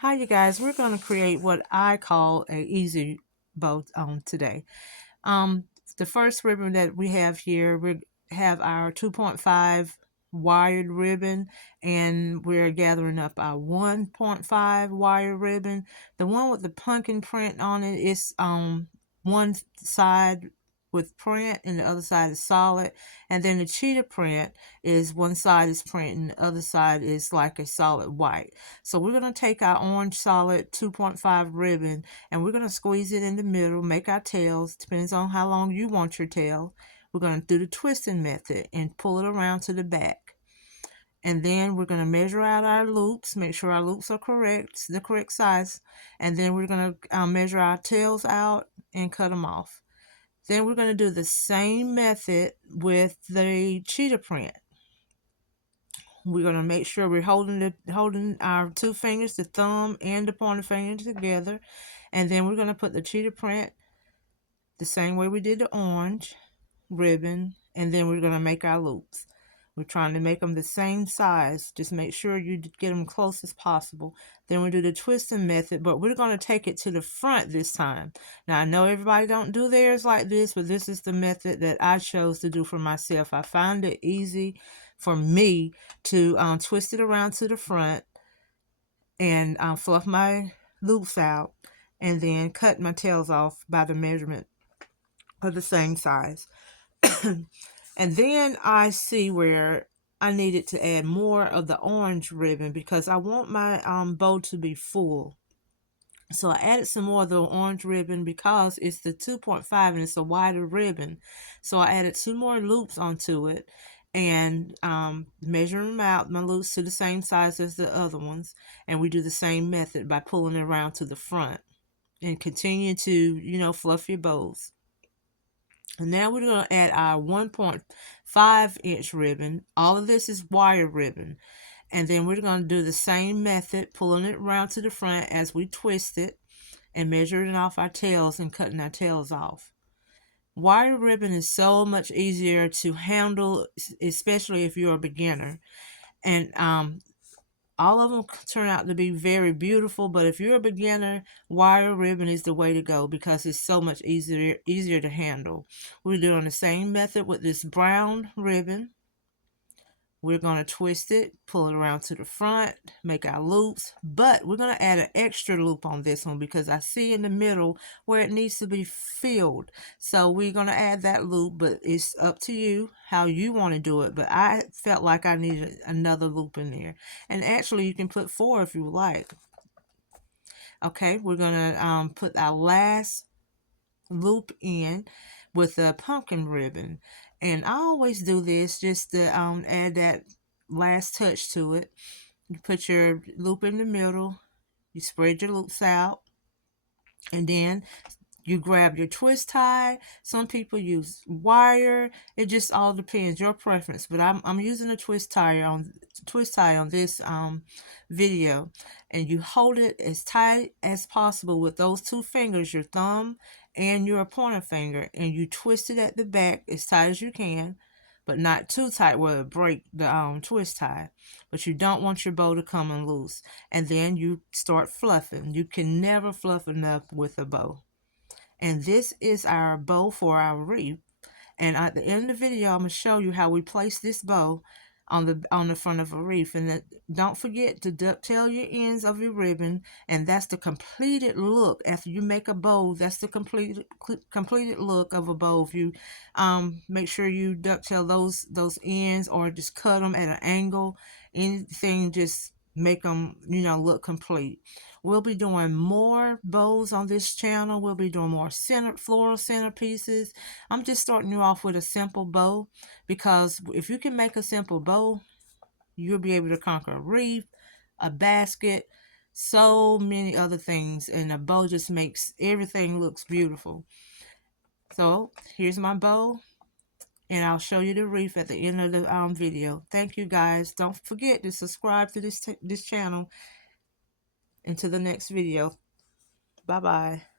Hi, you guys. We're going to create what I call a easy bow today. Um, the first ribbon that we have here, we have our 2.5 wired ribbon, and we're gathering up our 1.5 wire ribbon. The one with the pumpkin print on it is one side with print and the other side is solid, and then the cheetah print is one side is print and the other side is like a solid white. So we're going to take our orange solid 2.5 ribbon and we're going to squeeze it in the middle, make our tails. Depends on how long you want your tail. We're going to do the twisting method and pull it around to the back. And then we're going to measure out our loops, make sure our loops are correct, the correct size. And then we're going to measure our tails out and cut them off. Then we're going to do the same method with the cheetah print. We're going to make sure we're holding our two fingers, the thumb and the pointer finger together. And then we're going to put the cheetah print the same way we did the orange ribbon. And then we're going to make our loops. We're trying to make them the same size. Just make sure you get them close as possible. Then we do the twisting method, but we're going to take it to the front this time. Now, I know everybody don't do theirs like this, but this is the method that I chose to do for myself. I found it easy for me to twist it around to the front and fluff my loops out and then cut my tails off by the measurement of the same size. And then I see where I needed to add more of the orange ribbon because I want my bow to be full. So I added some more of the orange ribbon because it's the 2.5 and it's a wider ribbon. So I added two more loops onto it and measuring them out, my loops to the same size as the other ones. And we do the same method by pulling it around to the front and continue to, fluff your bows. And now we're going to add our 1.5-inch ribbon. All of this is wire ribbon. And then we're going to do the same method, pulling it around to the front as we twist it and measuring off our tails and cutting our tails off. Wire ribbon is so much easier to handle, especially if you're a beginner. And all of them turn out to be very beautiful, but if you're a beginner, wire ribbon is the way to go because it's so much easier to handle. We're doing the same method with this brown ribbon. We're going to twist it, pull it around to the front, make our loops, but we're going to add an extra loop on this one because I see in the middle where it needs to be filled. So we're going to add that loop, but it's up to you how you want to do it. But I felt like I needed another loop in there. And actually, you can put 4 if you like. Okay, we're going to put our last loop in with a pumpkin ribbon, and I always do this just to add that last touch to it. You put your loop in the middle, you spread your loops out, and then you grab your twist tie. Some people use wire. It just all depends your preference, but I'm using a twist tie on this video, and you hold it as tight as possible with those two fingers, your thumb and your pointer finger, and you twist it at the back as tight as you can, but not too tight where it break the twist tie. But you don't want your bow to come loose. And then you start fluffing. You can never fluff enough with a bow. And this is our bow for our wreath. And at the end of the video, I'm going to show you how we place this bow on the front of a wreath. And don't forget to dovetail your ends of your ribbon. And that's the completed look. After you make a bow, that's the completed look of a bow. If you make sure you dovetail those ends or just cut them at an angle, anything, just make them look complete. We'll be doing more bows on this channel. We'll be doing more floral centerpieces. I'm just starting you off with a simple bow because if you can make a simple bow, you'll be able to conquer a wreath, a basket, so many other things, and a bow just makes everything looks beautiful. So here's my bow, and I'll show you the wreath at the end of the video. Thank you guys. Don't forget to subscribe to this channel. Until the next video. Bye bye.